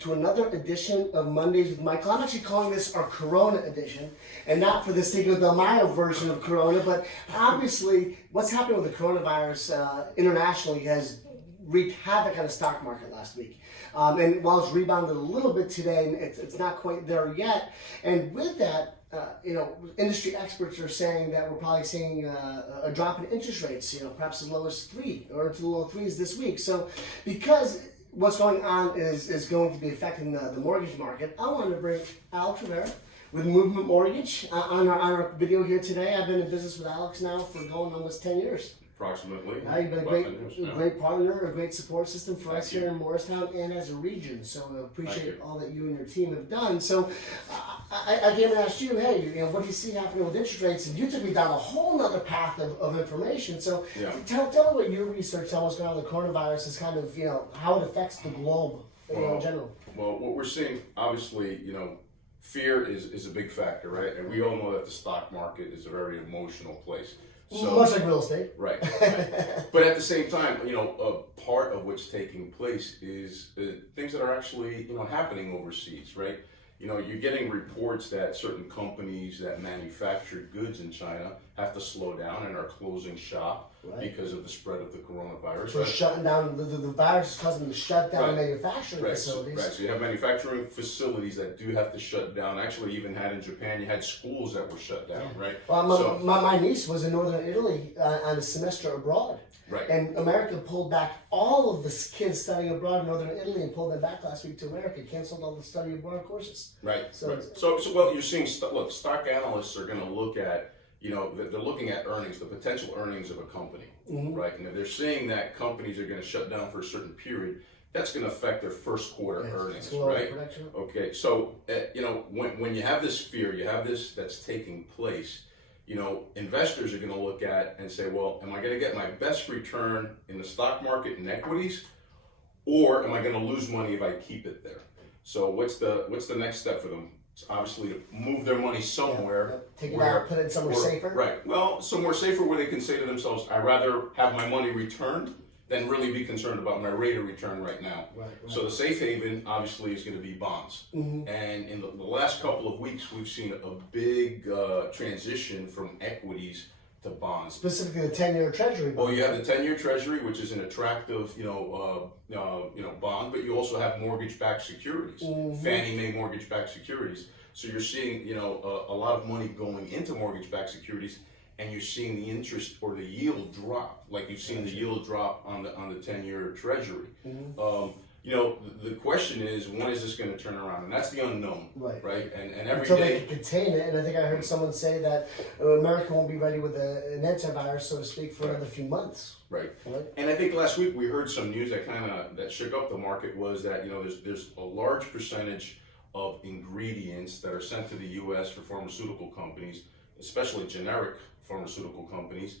to another edition of Mondays with Michael. I'm actually calling this our Corona edition, and not for the Cinco de Mayo version of Corona, but obviously what's happening with the coronavirus internationally has wreaked havoc on the stock market last week. And while it's rebounded a little bit today, it's not quite there yet. And with that, industry experts are saying that we're probably seeing a drop in interest rates, perhaps as low as 3 or to the low 3s this week. So because what's going on is going to be affecting the mortgage market, I want to bring Alex Rivera with Movement Mortgage on our video here today. I've been in business with Alex now for going almost 10 years. Approximately. You've been a great partner, a great support system for us here in Morristown and as a region. So I appreciate all that you and your team have done. So I came and asked you, hey, what do you see happening with interest rates? And you took me down a whole other path of information. So tell me what your research on what's going on with the coronavirus is kind of, how it affects the globe in general. Well, what we're seeing, obviously, fear is a big factor, right? And we all know that the stock market is a very emotional place. So, much like real estate. Right. But at the same time, a part of what's taking place is things that are actually, happening overseas, right? You're getting reports that certain companies that manufacture goods in China have to slow down and are closing shop because of the spread of the coronavirus. So shutting down, the virus is causing them to shut down manufacturing facilities. So you have manufacturing facilities that do have to shut down. Actually, you even had in Japan, you had schools that were shut down, right? Well, my niece was in northern Italy on a semester abroad. Right. And America pulled back all of the kids studying abroad in northern Italy and pulled them back last week to America, canceled all the study abroad courses. Right. So well, you're seeing, stock analysts are going to look at, they're looking at earnings, the potential earnings of a company, right? And if they're seeing that companies are going to shut down for a certain period, that's going to affect their first quarter earnings, right? Okay. So, when you have this fear, you have this that's taking place, investors are going to look at and say, well, am I going to get my best return in the stock market and equities, or am I going to lose money if I keep it there? So what's the next step for them? It's obviously to move their money somewhere. Take it out, put it somewhere safer. Right. Well, somewhere safer where they can say to themselves, I'd rather have my money returned than really be concerned about my rate of return right now. Right. So the safe haven obviously is going to be bonds. And in the last couple of weeks, we've seen a big transition from equities to bonds. Specifically the 10-year Treasury bond. Well, you have the 10-year Treasury, which is an attractive, bond, but you also have mortgage-backed securities, Fannie Mae mortgage-backed securities. So you're seeing, a lot of money going into mortgage-backed securities, and you're seeing the interest or the yield drop, like you've seen the yield drop on the 10-year Treasury. The question is, when is this going to turn around? And that's the unknown, right? And every Until day, they can contain it, and I think I heard someone say that America won't be ready with an antivirus, so to speak, for another few months. Right. And I think last week we heard some news that shook up the market was that there's a large percentage of ingredients that are sent to the U.S. for pharmaceutical companies, especially generic pharmaceutical companies,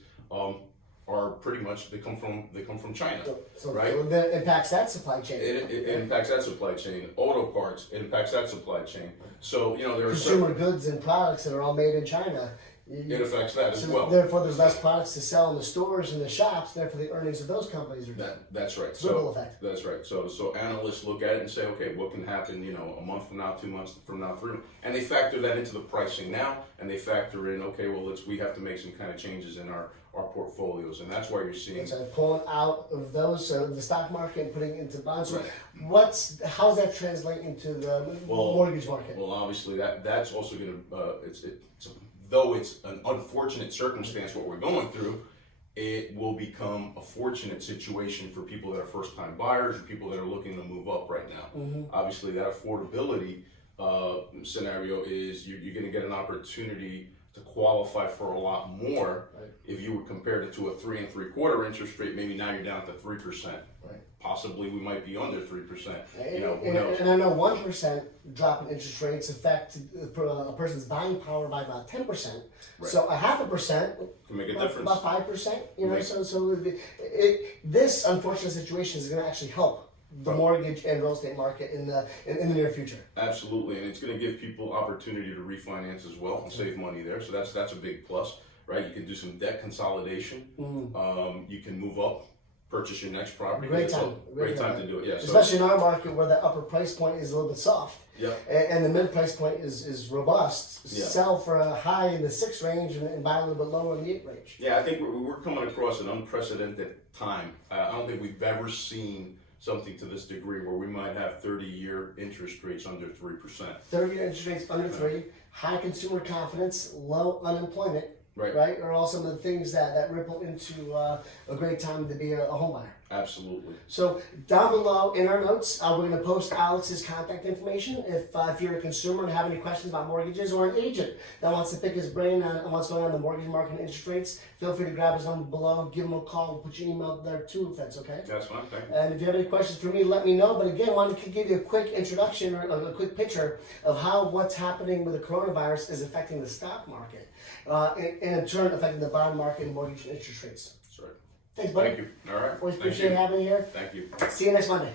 are pretty much they come from China, so right? That impacts that supply chain. It impacts that supply chain. Auto parts, it impacts that supply chain. So there are consumer goods and products that are all made in China. It affects that as well. Therefore, there's less products to sell in the stores and the shops. Therefore, the earnings of those companies are down. That's right. Ripple effect. That's right. So analysts look at it and say, okay, what can happen? A month from now, 2 months from now, 3 months, and they factor that into the pricing now, and they factor in, okay, well, we have to make some kind of changes in our portfolios, and that's why you're seeing. So pulling out of those, the stock market and putting it into bonds. Right. How's that translate into the mortgage market? Well, obviously that's also going to though it's an unfortunate circumstance what we're going through, it will become a fortunate situation for people that are first-time buyers or people that are looking to move up right now. Obviously, that affordability scenario is you're going to get an opportunity to qualify for a lot more if you would compare it to a 3 3/4 interest rate. Maybe now you're down to 3%. Possibly we might be under 3%. Who knows? And I know 1% drop in interest rates affect a person's buying power by about 10%. So a 0.5% can make a difference. About 5%. So this unfortunate situation is going to actually help the mortgage and real estate market in the near future. Absolutely, and it's going to give people opportunity to refinance as well and save money there. So that's a big plus, right? You can do some debt consolidation. You can move up purchase your next property. Great it's time. a great time to do it. Yeah. Especially in our market where the upper price point is a little bit soft. Yeah. And the mid price point is robust. Yeah. Sell for a high in the 6 range and buy a little bit lower in the 8 range. Yeah, I think we're coming across an unprecedented time. I don't think we've ever seen something to this degree where we might have 30-year interest rates under 3%. 30-year interest rates under 3, high consumer confidence, low unemployment. Right. Are all some of the things that ripple into a great time to be a home buyer. Absolutely. So down below in our notes, we're going to post Alex's contact information. If you're a consumer and have any questions about mortgages, or an agent that wants to pick his brain on what's going on in the mortgage market and interest rates, feel free to grab his number below, give him a call, we'll put your email there too, if that's okay. That's fine. Thank you. And if you have any questions for me, let me know. But again, I wanted to give you a quick introduction or a quick picture of how what's happening with the coronavirus is affecting the stock market, and in turn affecting the bond market and mortgage and interest rates. Sorry. Thanks, buddy. Thank you. All right. Always Thank appreciate you. having you here. Thank you. See you next Monday.